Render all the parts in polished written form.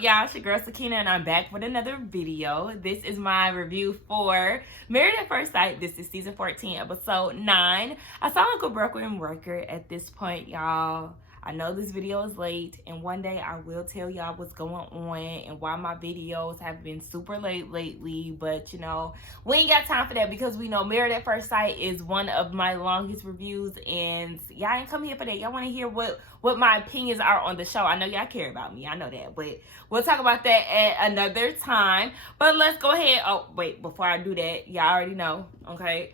up, y'all? It's your girl Sakina, and I'm back with another video. This is my review for Married at First Sight. This is season 14, episode 9. I sound like a broken record at this point, y'all. I know this video is late, and one day I will tell y'all what's going on and why my videos have been super late lately. But, you know, we ain't got time for that because we know Married at First Sight is one of my longest reviews, and y'all ain't come here for that. Y'all want to hear what my opinions are on the show. I know y'all care about me. I know that, but we'll talk about that at another time. But let's go ahead. Oh, wait, before I do that, y'all already know, okay?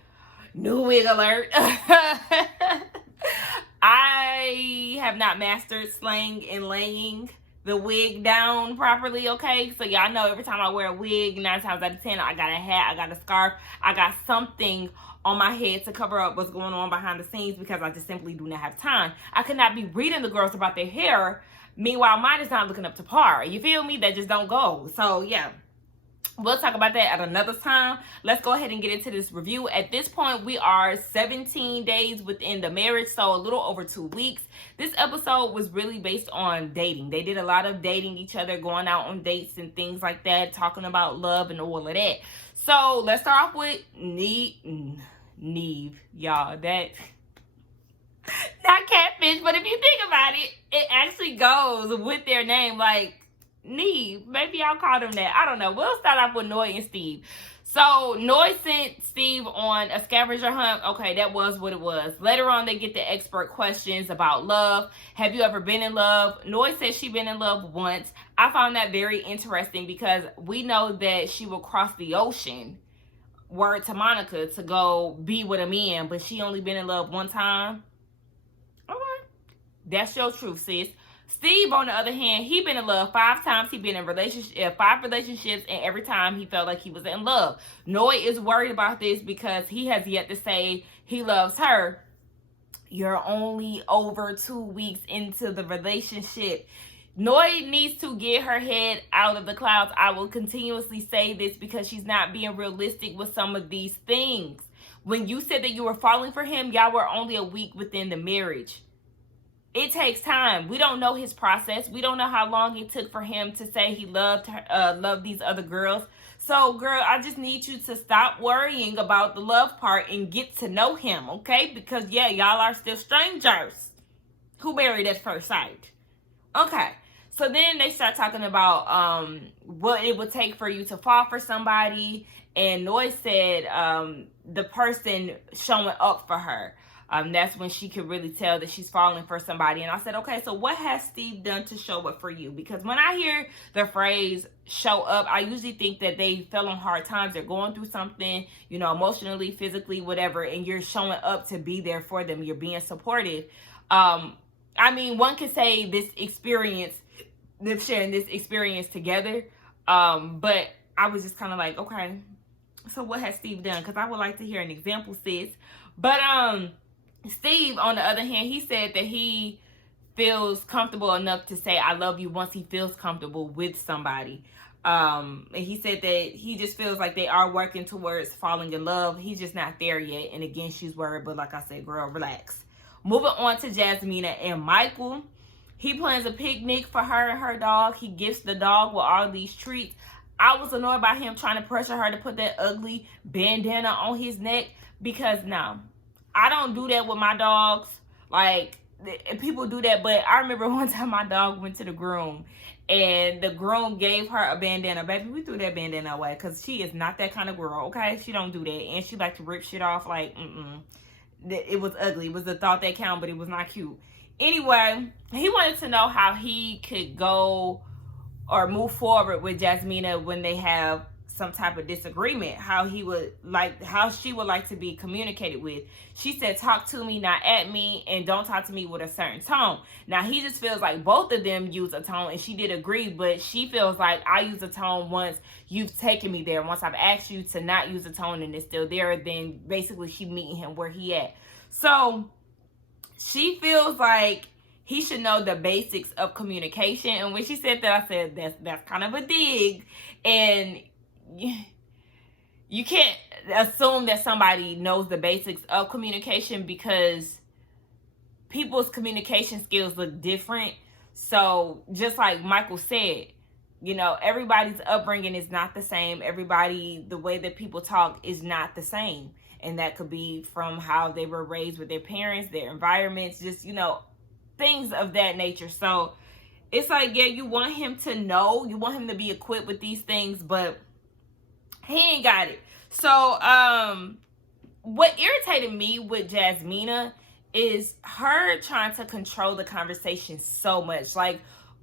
New wig alert. I have not mastered slang and laying the wig down properly, okay? So y'all know every time I wear a wig, 9 times out of 10, I got a hat, I got a scarf, I got something on my head to cover up what's going on behind the scenes because I just simply do not have time. I could not be reading the girls about their hair, meanwhile mine is not looking up to par. You feel me? That just don't go. So yeah. We'll talk about that at another time. Let's go ahead and get into this review. At this point, we are 17 days within the marriage, so a little over 2 weeks. This episode was really based on dating. They did a lot of dating each other, going out on dates and things like that, talking about love and all of that. So let's start off with Neve, y'all. That not catfish, but if you think about it, it actually goes with their name, like Neve. Maybe y'all call them that. I don't know. We'll start off with Noy and Steve. So Noy sent Steve on a scavenger hunt. Okay, that was what it was. Later on, they get the expert questions about love. Have you ever been in love? Noy said she been in love once. I found that very interesting because we know that she will cross the ocean, word to Monica, to go be with a man, but she only been in love one time. All right. That's your truth, sis. Steve, on the other hand, he been in love 5 times. He been in 5 relationships, and every time he felt like he was in love. Noy is worried about this because he has yet to say he loves her. You're only over 2 weeks into the relationship. Noy needs to get her head out of the clouds. I will continuously say this because she's not being realistic with some of these things. When you said that you were falling for him, y'all were only a week within the marriage. It takes time. We don't know his process. We don't know how long it took for him to say he loved her, loved these other girls. So, girl, I just need you to stop worrying about the love part and get to know him, okay? Because, yeah, y'all are still strangers who married at first sight. Okay. So then they start talking about what it would take for you to fall for somebody. And Noy said the person showing up for her. That's when she could really tell that she's falling for somebody. And I said, okay, so what has Steve done to show up for you? Because when I hear the phrase show up, I usually think that they fell on hard times. They're going through something, you know, emotionally, physically, whatever. And you're showing up to be there for them. You're being supportive. I mean, one could say this experience, them sharing this experience together. But I was just kind of like, okay, so what has Steve done? Because I would like to hear an example, sis. But, Steve, on the other hand, he said that he feels comfortable enough to say I love you once he feels comfortable with somebody. And he said that he just feels like they are working towards falling in love. He's just not there yet. And again, she's worried. But like I said, girl, relax. Moving on to Jasmina and Michael. He plans a picnic for her and her dog. He gifts the dog with all these treats. I was annoyed by him trying to pressure her to put that ugly bandana on his neck because no. I don't do that with my dogs. Like, people do that, but I remember one time my dog went to the groom, and the groom gave her a bandana. Baby, we threw that bandana away, because she is not that kind of girl, okay? She don't do that, and she like to rip shit off, like, It was ugly. It was the thought that counted, but it was not cute. Anyway, he wanted to know how he could go or move forward with Jasmina when they have some type of disagreement, how she would like to be communicated with. She said, talk to me, not at me, and don't talk to me with a certain tone. Now, he just feels like both of them use a tone, and she did agree, but she feels like I use a tone once you've taken me there. Once I've asked you to not use a tone and it's still there, then basically she meeting him where he at. So she feels like he should know the basics of communication. And when she said that, I said, that's kind of a dig. And you can't assume that somebody knows the basics of communication because people's communication skills look different. So just like Michael said, You know, everybody's upbringing is not the same. Everybody, the way that people talk is not the same. And that could be from how they were raised with their parents, their environments, just, you know, things of that nature. So it's like, yeah, you want him to know, you want him to be equipped with these things, but he ain't got it. So, what irritated me with Jasmina is her trying to control the conversation so much. Like,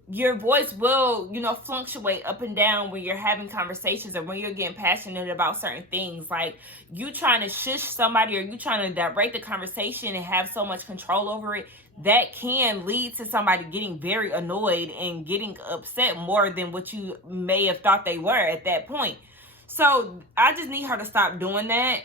your voice will, you know, fluctuate up and down when you're having conversations or when you're getting passionate about certain things. Like, you trying to shush somebody or you trying to direct the conversation and have so much control over it, that can lead to somebody getting very annoyed and getting upset more than what you may have thought they were at that point. So I just need her to stop doing that,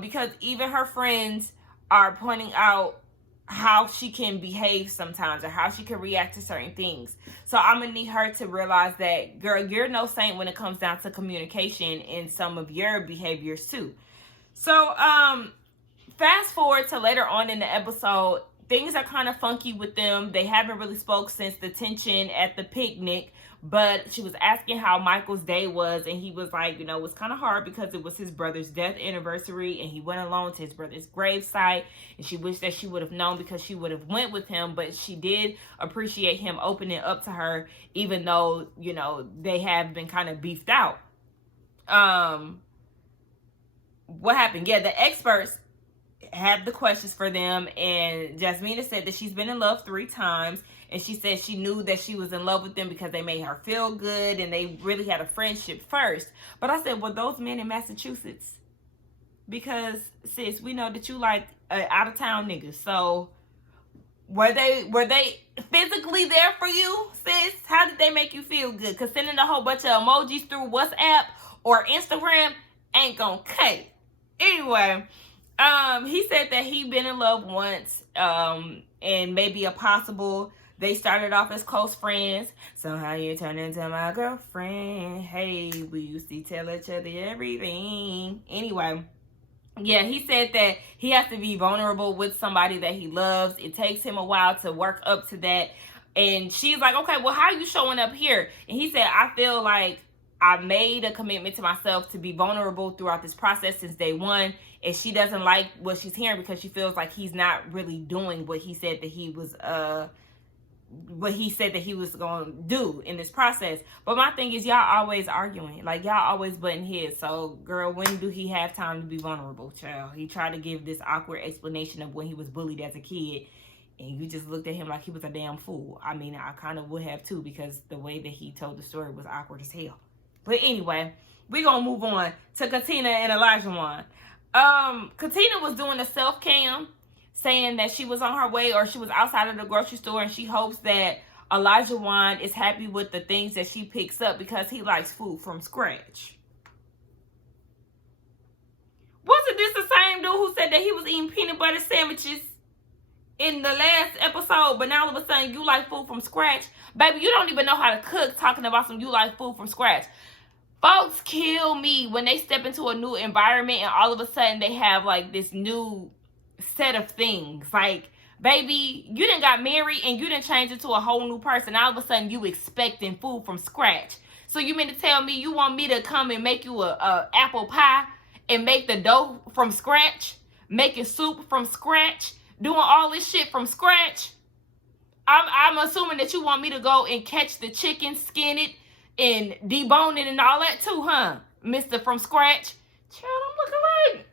because even her friends are pointing out how she can behave sometimes or how she can react to certain things. So I'm gonna need her to realize that, girl, you're no saint when it comes down to communication and some of your behaviors too. So fast forward to later on in the episode, things are kind of funky with them. They haven't really spoke since the tension at the picnic, but she was asking how Michael's day was, and he was like, you know, it was kind of hard because it was his brother's death anniversary, and he went alone to his brother's gravesite, and she wished that she would have known because she would have went with him, but she did appreciate him opening up to her, even though, you know, they have been kind of beefed out. What happened? Yeah, the experts had the questions for them, and Jasmina said that she's been in love 3 times, and she said she knew that she was in love with them because they made her feel good and they really had a friendship first. But I said, were those men in Massachusetts? Because, sis, we know that you like out-of-town niggas. So were they physically there for you, sis? How did they make you feel good? Because sending a whole bunch of emojis through WhatsApp or Instagram ain't gonna cut it. Anyway, he said that he'd been in love once, and maybe a possible, they started off as close friends. Somehow you turned into my girlfriend. Hey, we used to tell each other everything. Anyway, yeah, he said that he has to be vulnerable with somebody that he loves. It takes him a while to work up to that. And she's like, okay, well, how are you showing up here? And he said, I feel like I made a commitment to myself to be vulnerable throughout this process since day one. And she doesn't like what she's hearing because she feels like he's not really doing what he said that he was going to do in this process. But my thing is, y'all always arguing. Like, y'all always butting heads. So, girl, when do he have time to be vulnerable, child? He tried to give this awkward explanation of when he was bullied as a kid, and you just looked at him like he was a damn fool. I mean, I kind of would have too, because the way that he told the story was awkward as hell. But anyway, we're going to move on to Katina and Elijah. Katina was doing a self-cam, saying that she was on her way or she was outside of the grocery store, and she hopes that Elijah Wan is happy with the things that she picks up because he likes food from scratch. Wasn't this the same dude who said that he was eating peanut butter sandwiches in the last episode, but now all of a sudden you like food from scratch? Baby, you don't even know how to cook, talking about some you like food from scratch. Folks kill me when they step into a new environment and all of a sudden they have like this new set of things. Like, baby, you done got married and you done changed into a whole new person. All of a sudden you expecting food from scratch. So you mean to tell me you want me to come and make you a apple pie and make the dough from scratch, making soup from scratch, doing all this shit from scratch? I'm assuming that you want me to go and catch the chicken, skin it, and debone it and all that too, huh, Mr. From Scratch? Child, I'm looking like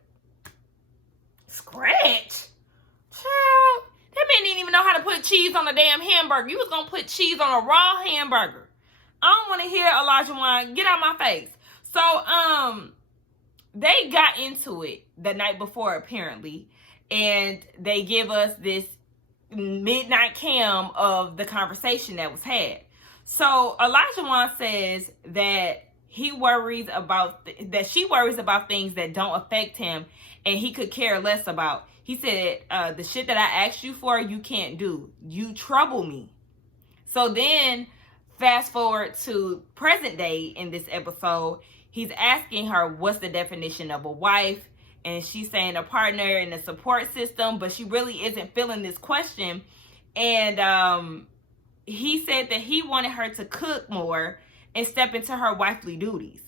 scratch. Child, that man didn't even know how to put cheese on a damn hamburger. You was gonna put cheese on a raw hamburger. I don't want to hear Elijah Wan. Get out my face. So, they got into it the night before, apparently, and they give us this midnight cam of the conversation that was had. So Elijah Wan says that she worries about things that don't affect him and he could care less about. He said, the shit that I asked you for, you can't do. You trouble me. So then fast forward to present day in this episode, he's asking her what's the definition of a wife, and she's saying a partner and a support system, but she really isn't feeling this question. And he said that he wanted her to cook more, and step into her wifely duties.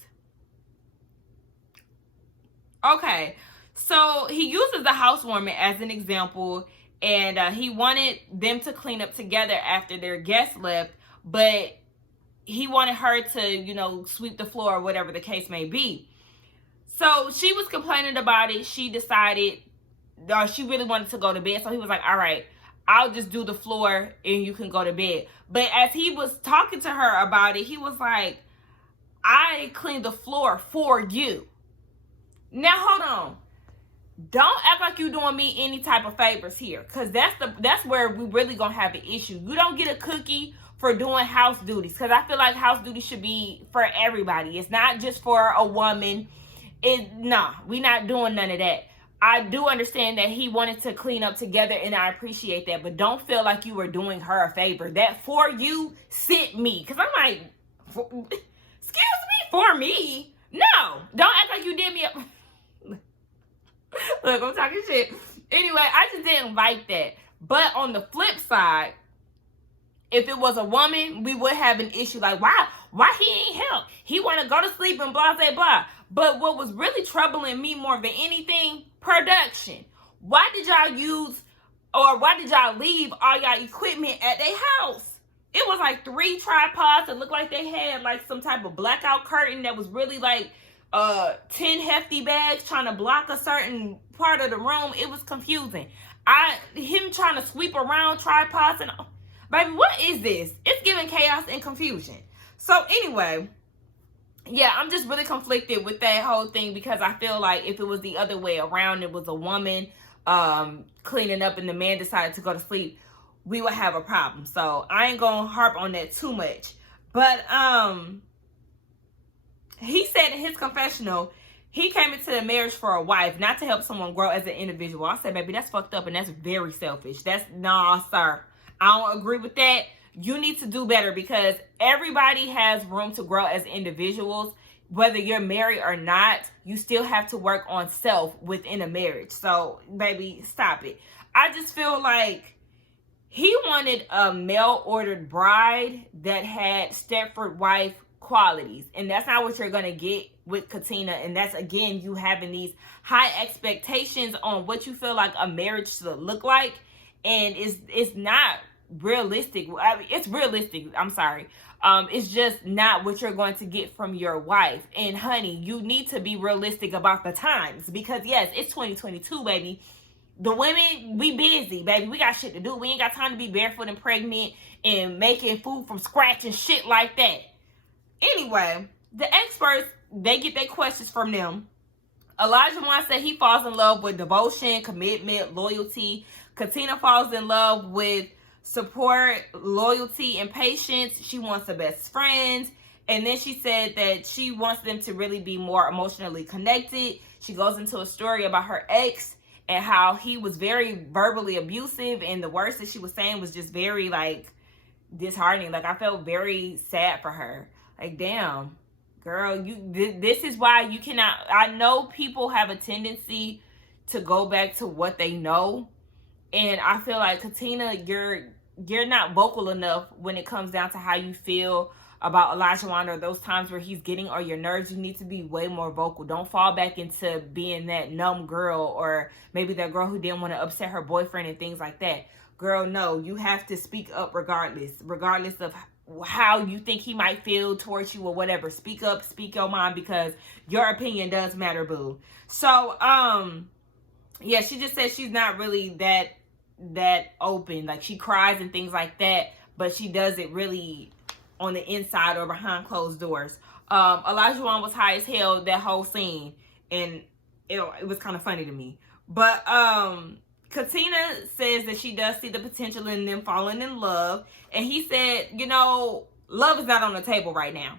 Okay, so he uses the housewarming as an example, and he wanted them to clean up together after their guests left, but he wanted her to, sweep the floor or whatever the case may be. So she was complaining about it. She decided, or she really wanted to go to bed. So he was like, all right, I'll just do the floor and you can go to bed. But as he was talking to her about it, he was like, I cleaned the floor for you. Now, hold on. Don't act like you're doing me any type of favors here, because that's where we really gonna have an issue. You don't get a cookie for doing house duties, because I feel like house duties should be for everybody. It's not just for a woman. Nah, we not doing none of that. I do understand that he wanted to clean up together, and I appreciate that, but don't feel like you were doing her a favor. That for you sent me, because I'm like, excuse me, for me? No, don't act like you did me up. Look, I'm talking shit. Anyway, I just didn't like that. But on the flip side, if it was a woman, we would have an issue. Like, why he ain't help? He want to go to sleep and blah, blah, blah. But what was really troubling me more than anything, production. Why did y'all leave all y'all equipment at their house? It was like 3 tripods that looked like they had like some type of blackout curtain that was really like 10 hefty bags trying to block a certain part of the room. It was confusing. Him trying to sweep around tripods and baby, what is this? It's giving chaos and confusion. So anyway, yeah, I'm just really conflicted with that whole thing, because I feel like if it was the other way around, it was a woman cleaning up and the man decided to go to sleep, we would have a problem. So I ain't gonna harp on that too much. But he said in his confessional, he came into the marriage for a wife, not to help someone grow as an individual. I said, baby, that's fucked up and that's very selfish. Nah, sir. I don't agree with that. You need to do better, because everybody has room to grow as individuals. Whether you're married or not, you still have to work on self within a marriage. So, baby, stop it. I just feel like he wanted a mail-ordered bride that had Stepford wife qualities, and that's not what you're gonna get with Katina. And that's, again, you having these high expectations on what you feel like a marriage should look like, and it's not realistic. I mean, it's realistic, I'm sorry. It's just not what you're going to get from your wife. And honey, you need to be realistic about the times, because yes, it's 2022, baby. The women, we busy, baby. We got shit to do. We ain't got time to be barefoot and pregnant and making food from scratch and shit like that. Anyway, the experts, they get their questions from them. Elijah Wan said he falls in love with devotion, commitment, loyalty. Katina falls in love with support, loyalty, and patience. She wants the best friends. And then she said that she wants them to really be more emotionally connected. She goes into a story about her ex and how he was very verbally abusive. And the words that she was saying was just very, like, disheartening. Like, I felt very sad for her. Like, damn, girl, this is why you cannot. I know people have a tendency to go back to what they know. And I feel like, Katina, you're not vocal enough when it comes down to how you feel about Elijah Wan, or those times where he's getting on your nerves. You need to be way more vocal. Don't fall back into being that numb girl, or maybe that girl who didn't want to upset her boyfriend and things like that. Girl, no, you have to speak up regardless of how you think he might feel towards you or whatever. Speak up, speak your mind, because your opinion does matter, boo. So, yeah, she just said she's not really that open. Like, she cries and things like that, but she does it really on the inside or behind closed doors. Elijah Wan was high as hell that whole scene, and it was kind of funny to me. But Katina says that she does see the potential in them falling in love, and he said, love is not on the table right now.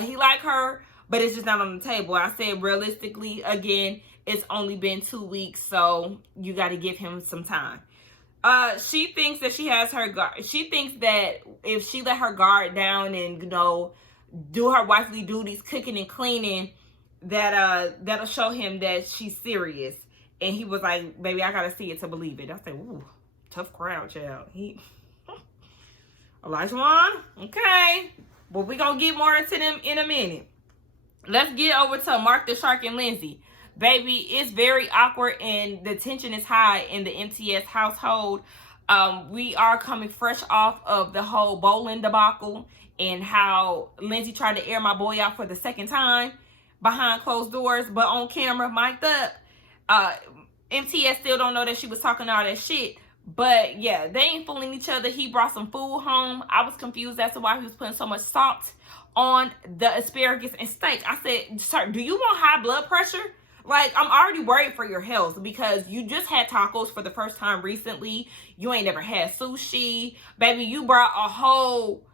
He like her, but it's just not on the table. I said, realistically, again, it's only been 2 weeks, so you got to give him some time. She thinks that she has her guard. She thinks that if she let her guard down and, do her wifely duties, cooking and cleaning, that that'll show him that she's serious. And he was like, baby, I gotta see it to believe it. I said, ooh, tough crowd, child. Elijah Wan, okay. But we're going to get more into them in a minute. Let's get over to Mark the Shark and Lindsay. Baby, it's very awkward and the tension is high in the MTS household. We are coming fresh off of the whole bowling debacle and how Lindsay tried to air my boy out for the second time behind closed doors, but on camera, mic'd up. MTS still don't know that she was talking all that shit. But yeah, they ain't fooling each other. He brought some food home. I was confused as to why he was putting so much salt on the asparagus and steak. I said, sir, do you want high blood pressure? Like, I'm already worried for your health because you just had tacos for the first time recently. You ain't never had sushi. Baby, you brought a whole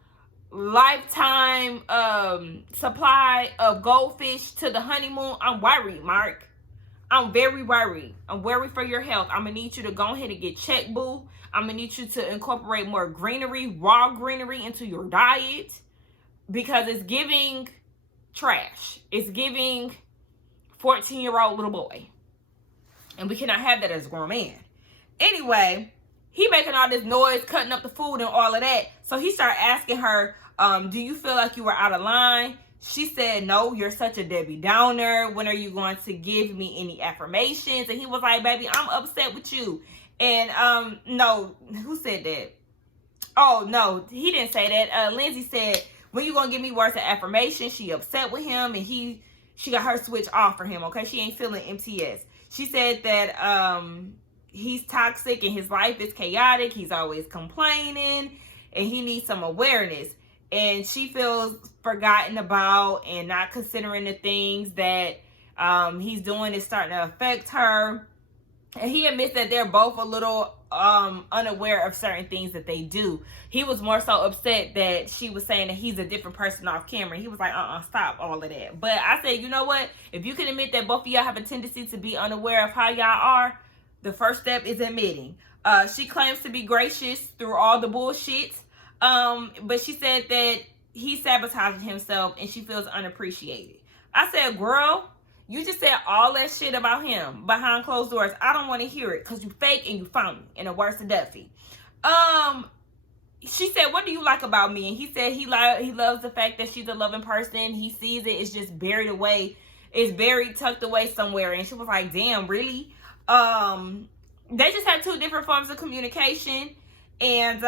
lifetime supply of goldfish to the honeymoon. I'm worried, Mark. I'm very worried. I'm worried for your health. I'm going to need you to go ahead and get checked, boo. I'm going to need you to incorporate more greenery, raw greenery into your diet because it's giving trash. It's giving 14-year-old little boy. And we cannot have that as a grown man. Anyway, he making all this noise, cutting up the food and all of that. So he started asking her, do you feel like you were out of line? She said, no, you're such a Debbie Downer. When are you going to give me any affirmations? And he was like, baby, I'm upset with you. And no, who said that? Oh, no, he didn't say that. Lindsay said, when you going to give me words of affirmation? She upset with him and she got her switch off for him, okay? She ain't feeling MTS. She said that he's toxic and his life is chaotic. He's always complaining and he needs some awareness. And she feels forgotten about and not considering the things that he's doing is starting to affect her. And he admits that they're both a little unaware of certain things that they do. He was more so upset that she was saying that he's a different person off camera. He was like, stop all of that. But I said, you know what? If you can admit that both of y'all have a tendency to be unaware of how y'all are, the first step is admitting. She claims to be gracious through all the bullshit. But she said that he sabotaged himself and she feels unappreciated. I said, girl, you just said all that shit about him behind closed doors. I don't want to hear it because you fake and you phony and a worse Duffy. She said, what do you like about me? And he said he loves the fact that she's a loving person. He sees it. It's just buried away. It's buried, tucked away somewhere. And she was like, damn, really? They just have two different forms of communication. And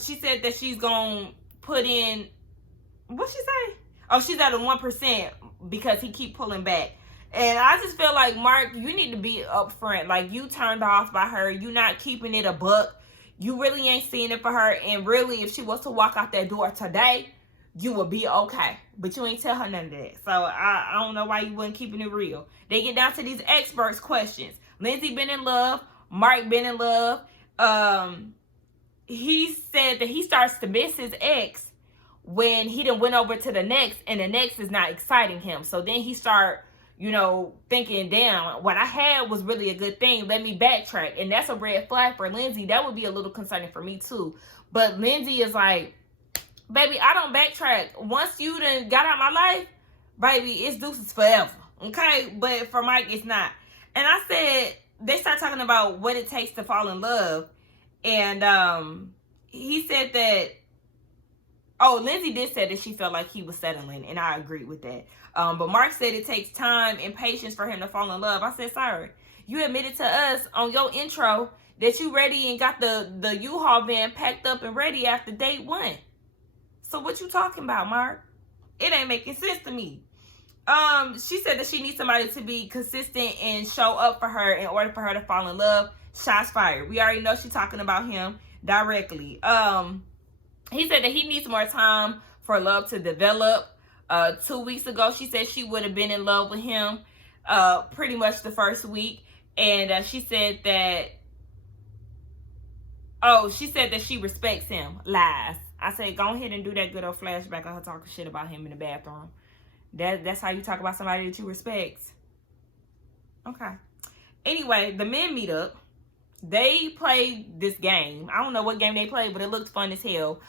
she said that she's going to put in, what'd she say? Oh, she's at a 1% because he keep pulling back. And I just feel like, Mark, you need to be upfront. Like, you turned off by her. You not keeping it a buck. You really ain't seeing it for her. And really, if she was to walk out that door today, you would be okay. But you ain't tell her none of that. So, I don't know why you wasn't keeping it real. They get down to these experts questions. Lindsay been in love. Mark been in love. He said that he starts to miss his ex when he done went over to the next. And the next is not exciting him. So, then he start, thinking, damn, what I had was really a good thing. Let me backtrack. And that's a red flag for Lindsay. That would be a little concerning for me too. But Lindsay is like, baby, I don't backtrack. Once you done got out my life, baby, it's deuces forever. Okay? But for Mike, it's not. And I said, they start talking about what it takes to fall in love. And he said that, Lindsay did say that she felt like he was settling. And I agreed with that. But Mark said it takes time and patience for him to fall in love. I said, sorry, you admitted to us on your intro that you ready and got the U-Haul van packed up and ready after date 1. So what you talking about, Mark? It ain't making sense to me. She said that she needs somebody to be consistent and show up for her in order for her to fall in love. Shots fired. We already know she's talking about him directly. He said that he needs more time for love to develop. 2 weeks ago, she said she would have been in love with him pretty much the first week. And she said that, she respects him. Lies. I said, go ahead and do that good old flashback of her talking shit about him in the bathroom. That's how you talk about somebody that you respect. Okay. Anyway, the men meet up. They play this game. I don't know what game they played, but it looked fun as hell.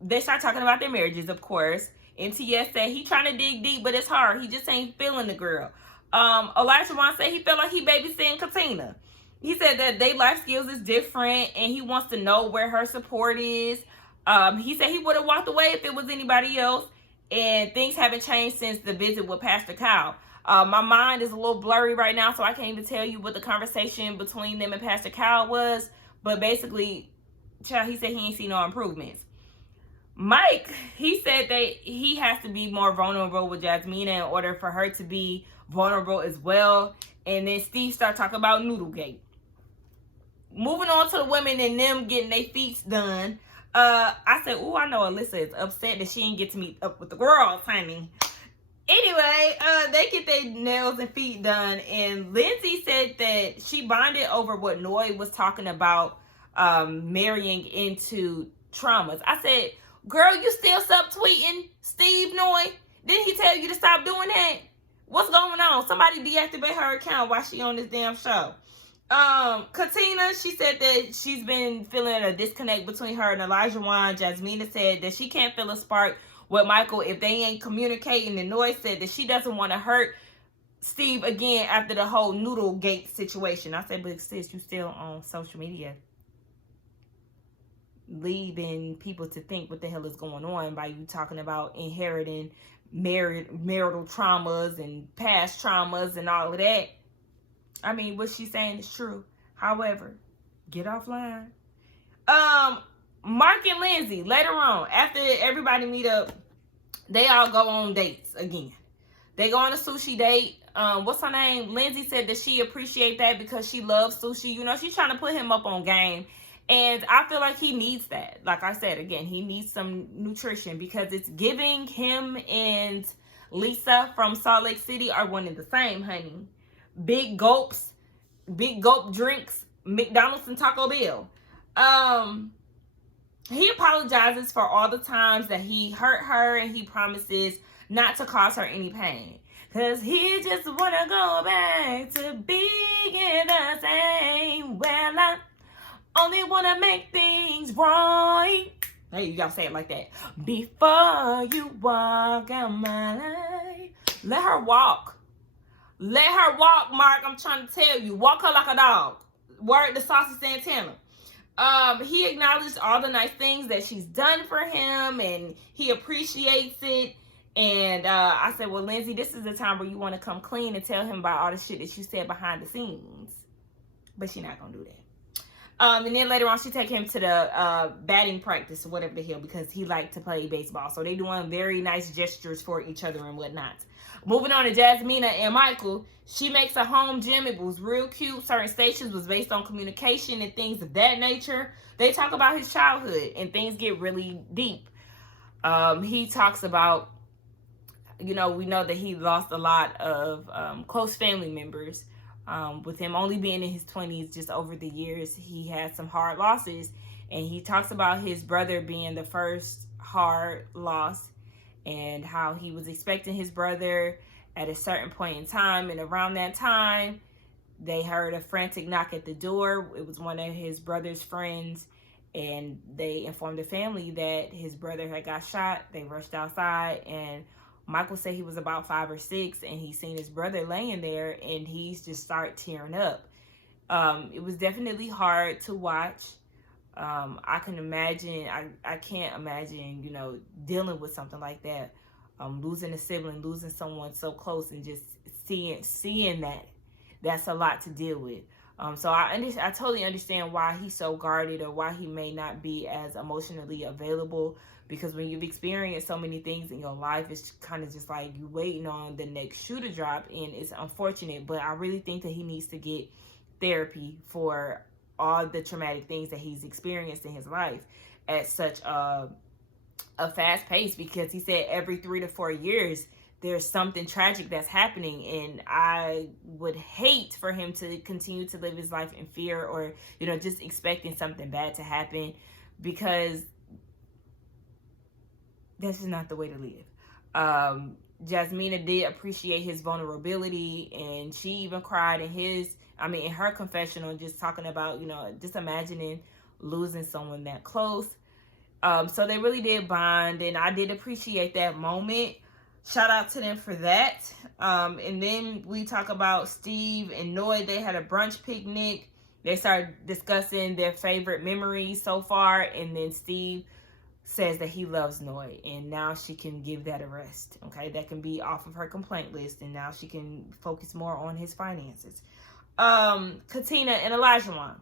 They start talking about their marriages, of course. MTS said he trying to dig deep, but it's hard. He just ain't feeling the girl. Elijah Wan said he felt like he babysitting Katina. He said that their life skills is different, and he wants to know where her support is. He said he would have walked away if it was anybody else, and things haven't changed since the visit with Pastor Kyle. My mind is a little blurry right now, so I can't even tell you what the conversation between them and Pastor Kyle was. But basically, child, he said he ain't seen no improvements. Mike, he said that he has to be more vulnerable with Jasmina in order for her to be vulnerable as well. And then Steve started talking about Noodlegate. Moving on to the women and them getting their feet done. I said, oh, I know Alyssa is upset that she didn't get to meet up with the girls, honey. Anyway, they get their nails and feet done. And Lindsay said that she bonded over what Noy was talking about, marrying into traumas. I said, girl, you still subtweeting Steve Noy? Didn't he tell you to stop doing that? What's going on? Somebody deactivate her account while she on this damn show. Katina, she said that she's been feeling a disconnect between her and Elijah Wan. Jasmina said that she can't feel a spark with Michael if they ain't communicating. And Noy said that she doesn't want to hurt Steve again after the whole Noodlegate situation. I said, but sis, you still on social media leading people to think what the hell is going on by you talking about inheriting marital traumas and past traumas and all of that. I mean, what she's saying is true. However, get offline. Mark and Lindsay, later on, after everybody meet up, they all go on dates again. They go on a sushi date. What's her name? Lindsay said that she appreciate that because she loves sushi. You know, she's trying to put him up on game. And I feel like he needs that. Like I said, again, he needs some nutrition because it's giving him and Lisa from Salt Lake City are one and the same, honey. Big gulp drinks, McDonald's and Taco Bell. He apologizes for all the times that he hurt her, and he promises not to cause her any pain. Cause he just wanna go back to being the same. Well, I only wanna make things right. Hey, you gotta say it like that. Before you walk out my life. Let her walk. Let her walk, Mark. I'm trying to tell you. Walk her like a dog. Word to Saucy Santana. He acknowledged all the nice things that she's done for him, and he appreciates it. And I said, well, Lindsay, this is the time where you want to come clean and tell him about all the shit that you said behind the scenes. But she's not going to do that. And then later on, she take him to the batting practice or whatever the hell, because he liked to play baseball. So they doing very nice gestures for each other and whatnot. Moving on to Jasmina and Michael, she makes a home gym. It was real cute. Certain stations was based on communication and things of that nature. They talk about his childhood and things get really deep. He talks about, you know, we know that he lost a lot of close family members. With him only being in his 20s, just over the years, he had some hard losses. And he talks about his brother being the first hard loss, and how he was expecting his brother at a certain point in time. And around that time, they heard a frantic knock at the door. It was one of his brother's friends, and they informed the family that his brother had got shot. They rushed outside, and Michael said he was about 5 or 6, and he seen his brother laying there, and he's just started tearing up. It was definitely hard to watch. I can imagine, I can't imagine, you know, dealing with something like that. Losing a sibling, losing someone so close, and just seeing that. That's a lot to deal with. So I totally understand why he's so guarded, or why he may not be as emotionally available. Because when you've experienced so many things in your life, it's kind of just like you waiting on the next shoe to drop, and it's unfortunate. But I really think that he needs to get therapy for all the traumatic things that he's experienced in his life at such a fast pace. Because he said every 3 to 4 years, there's something tragic that's happening. And I would hate for him to continue to live his life in fear, or, you know, just expecting something bad to happen, because this is not the way to live. Jasmina did appreciate his vulnerability, and she even cried in her confessional, just talking about, you know, just imagining losing someone that close. So they really did bond, and I did appreciate that moment. Shout out to them for that. And then we talk about Steve and Noy. They had a brunch picnic. They started discussing their favorite memories so far, and then Steve says that he loves Noi, and now she can give that a rest. Okay, that can be off of her complaint list, and now she can focus more on his finances. Katina and Elijah.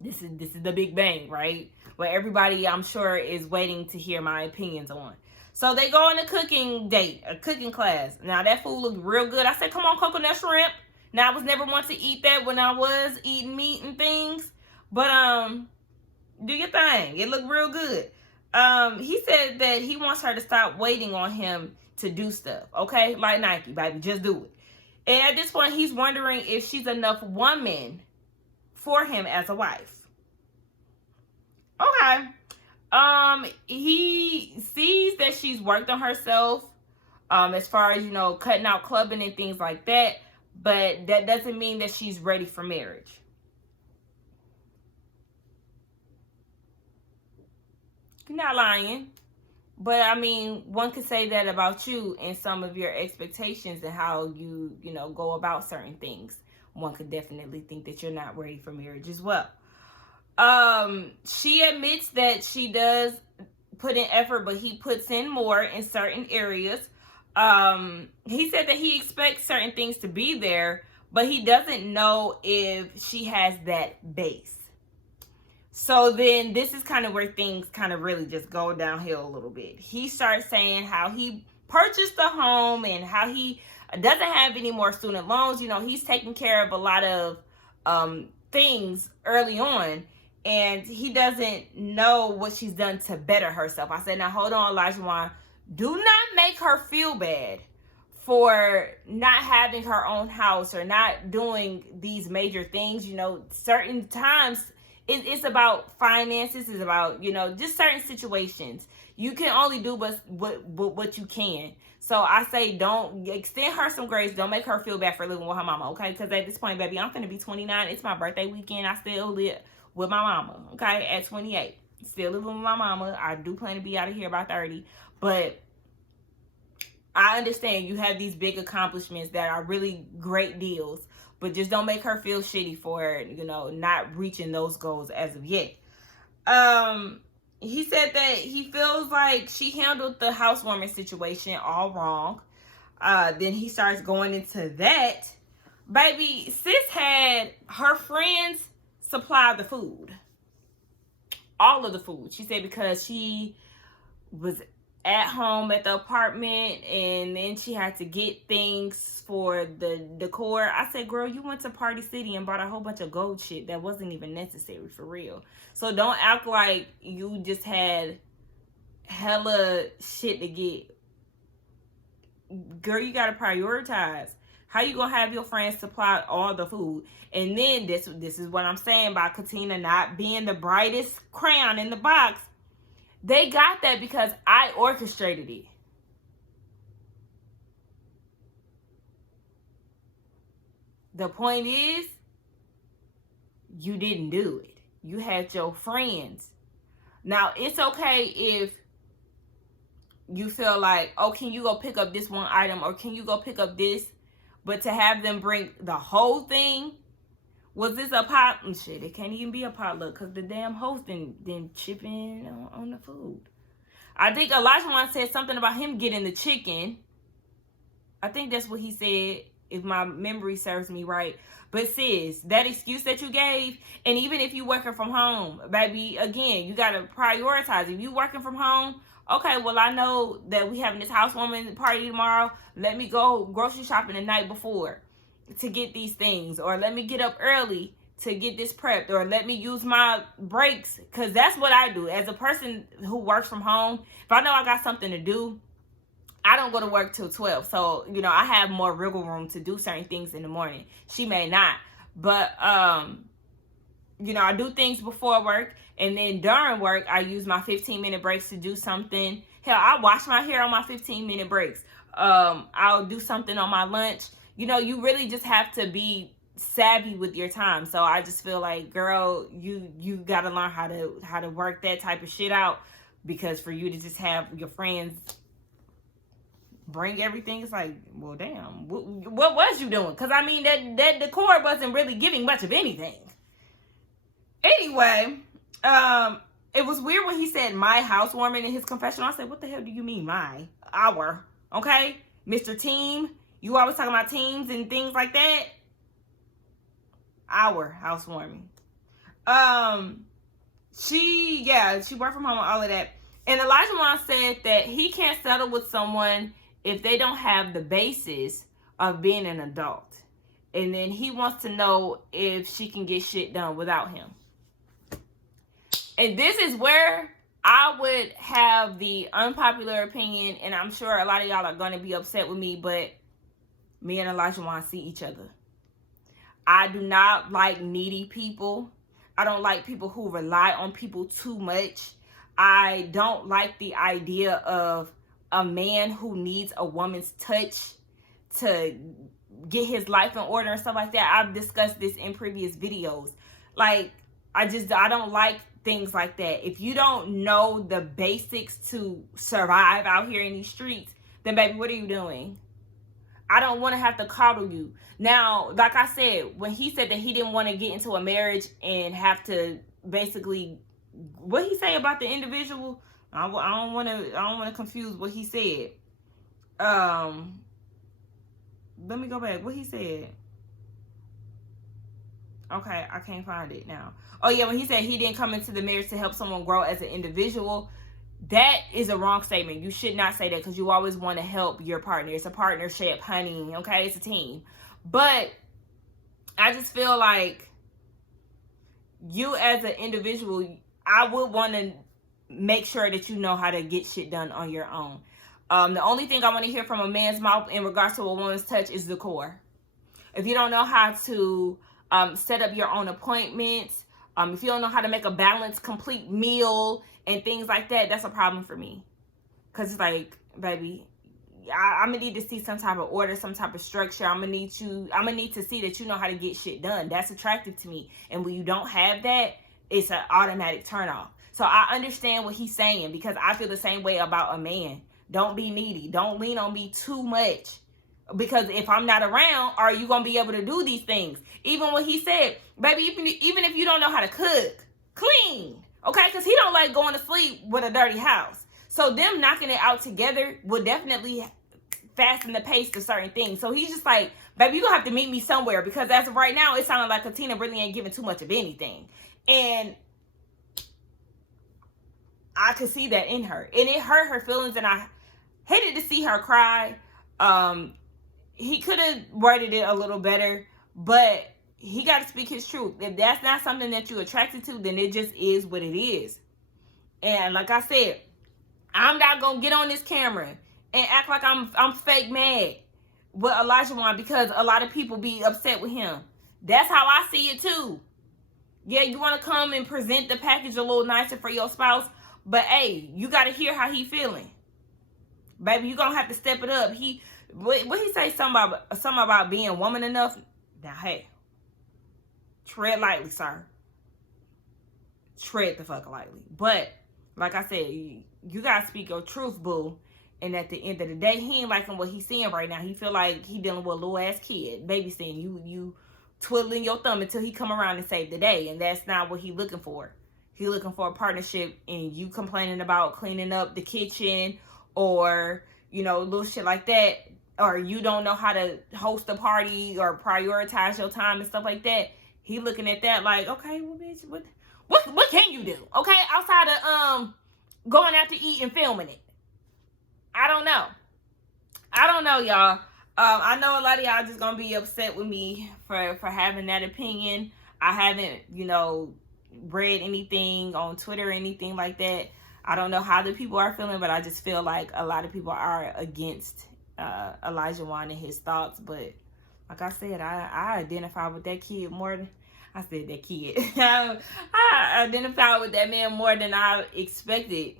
This is the big bang, right? Where everybody, I'm sure, is waiting to hear my opinions on. So they go on a cooking date, a cooking class. Now that food looked real good. I said, come on, coconut shrimp. Now I was never one to eat that when I was eating meat and things, but do your thing. It looked real good. He said that he wants her to stop waiting on him to do stuff. Okay, like Nike, baby, just do it. And at this point, he's wondering if she's enough woman for him as a wife. Okay. He sees that she's worked on herself, as far as, cutting out clubbing and things like that, but that doesn't mean that she's ready for marriage. You're not lying. But I mean, one could say that about you and some of your expectations and how you, go about certain things. One could definitely think that you're not ready for marriage as well. She admits that she does put in effort, but he puts in more in certain areas. He said that he expects certain things to be there, but he doesn't know if she has that base. So then this is kind of where things kind of really just go downhill a little bit. He starts saying how he purchased a home and how he doesn't have any more student loans. He's taking care of a lot of things early on, and he doesn't know what she's done to better herself. I said, now hold on, Elijah. Do not make her feel bad for not having her own house or not doing these major things. Certain times it's about finances. It's about, just certain situations. You can only do what you can. So I say don't extend her some grace. Don't make her feel bad for living with her mama, okay? Because at this point, baby, I'm finna be 29. It's my birthday weekend. I still live with my mama, okay? At 28. Still living with my mama. I do plan to be out of here by 30. But I understand you have these big accomplishments that are really great deals. But just don't make her feel shitty for, not reaching those goals as of yet. He said that he feels like she handled the housewarming situation all wrong. Then he starts going into that. Baby, sis had her friends supply the food. All of the food. She said because she was at home at the apartment and then she had to get things for the decor. I said, girl, you went to Party City and bought a whole bunch of gold shit that wasn't even necessary, for real. So don't act like you just had hella shit to get. Girl, you gotta prioritize. How you gonna have your friends supply all the food? And then this is what I'm saying about Katina not being the brightest crayon in the box. They got that because I orchestrated it. The point is, you didn't do it. You had your friends. Now, it's okay if you feel like, oh, can you go pick up this one item or can you go pick up this? But to have them bring the whole thing, was this a pot? Shit, it can't even be a potluck because the damn host didn't chip in on the food. I think Elijah said something about him getting the chicken. I think that's what he said, if my memory serves me right. But sis, that excuse that you gave, and even if you working from home, baby, again, you got to prioritize. If you working from home, okay, well, I know that we having this housewarming party tomorrow. Let me go grocery shopping the night before to get these things, or let me get up early to get this prepped, or let me use my breaks, because that's what I do as a person who works from home. If I know I got something to do, I don't go to work till 12, so I have more wiggle room to do certain things in the morning. She may not, but I do things before work, and then during work I use my 15-minute breaks to do something. Hell, I wash my hair on my 15-minute breaks. I'll do something on my lunch. You really just have to be savvy with your time. So I just feel like, girl, you got to learn how to work that type of shit out, because for you to just have your friends bring everything, it's like, well, damn, what was you doing? Because I mean, that decor wasn't really giving much of anything. Anyway, it was weird when he said my housewarming in his confessional. I said, what the hell do you mean my? Our. Okay? Mr. Team. You always talking about teams and things like that. Our housewarming. She worked from home and all of that. And Elijah Wan said that he can't settle with someone if they don't have the basis of being an adult. And then he wants to know if she can get shit done without him. And this is where I would have the unpopular opinion, and I'm sure a lot of y'all are going to be upset with me, but me and Elijah Wan see each other. I do not like needy people. I don't like people who rely on people too much. I don't like the idea of a man who needs a woman's touch to get his life in order and stuff like that. I've discussed this in previous videos. Like, I don't like things like that. If you don't know the basics to survive out here in these streets, then baby, what are you doing? I don't want to have to coddle you. Now, like I said, when he said that he didn't want to get into a marriage and have to basically, what he say about the individual, I don't want to confuse what he said. Let me go back. What he said? Okay, I can't find it now. Oh yeah, when he said he didn't come into the marriage to help someone grow as an individual, that is a wrong statement. You should not say that, because you always want to help your partner. It's a partnership, honey. Okay, it's a team. But I just feel like you as an individual, I would want to make sure that you know how to get shit done on your own. The only thing I want to hear from a man's mouth in regards to a woman's touch is the core. If you don't know how to set up your own appointments, if you don't know how to make a balanced, complete meal and things like that, that's a problem for me. Because it's like, baby, I'm going to need to see some type of order, some type of structure. I'm going to need to see that you know how to get shit done. That's attractive to me. And when you don't have that, it's an automatic turn off. So I understand what he's saying, because I feel the same way about a man. Don't be needy. Don't lean on me too much. Because if I'm not around, are you going to be able to do these things? Even when he said, baby, even if you don't know how to cook, clean. Okay? Because he don't like going to sleep with a dirty house. So them knocking it out together would definitely fasten the pace to certain things. So he's just like, baby, you're going to have to meet me somewhere. Because as of right now, it sounded like Katina really ain't giving too much of anything. And I could see that in her. And it hurt her feelings. And I hated to see her cry. He could have worded it a little better, but he got to speak his truth. If that's not something that you're attracted to, then it just is what it is. And like I said, I'm not going to get on this camera and act like I'm fake mad with Elijah Wan, because a lot of people be upset with him. That's how I see it too. Yeah, you want to come and present the package a little nicer for your spouse, but hey, you got to hear how he feeling. Baby, you're going to have to step it up. What he say, something about being woman enough? Now, hey, tread lightly, sir. Tread the fuck lightly. But, like I said, you got to speak your truth, boo. And at the end of the day, he ain't liking what he's seeing right now. He feel like he dealing with a little ass kid. Babysitting. You twiddling your thumb until he come around and save the day. And that's not what he looking for. He looking for a partnership, and you complaining about cleaning up the kitchen or, little shit like that. Or you don't know how to host a party or prioritize your time and stuff like that. He looking at that like, okay, well, bitch, what can you do? Okay, outside of going out to eat and filming it. I don't know, y'all. I know a lot of y'all just gonna be upset with me for having that opinion. I haven't, read anything on Twitter or anything like that. I don't know how the people are feeling, but I just feel like a lot of people are against Elijah Wan and his thoughts. But like I said, I identify with that kid more than I said that kid. I identify with that man more than I expected.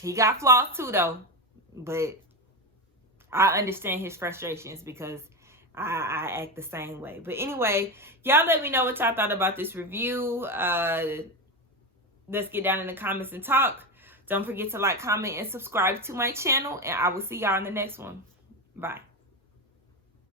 He got flaws too, though, but I understand his frustrations because I act the same way. But anyway, y'all let me know what y'all thought about this review. Let's get down in the comments and talk. Don't forget to like, comment, and subscribe to my channel. And I will see y'all in the next one. Bye.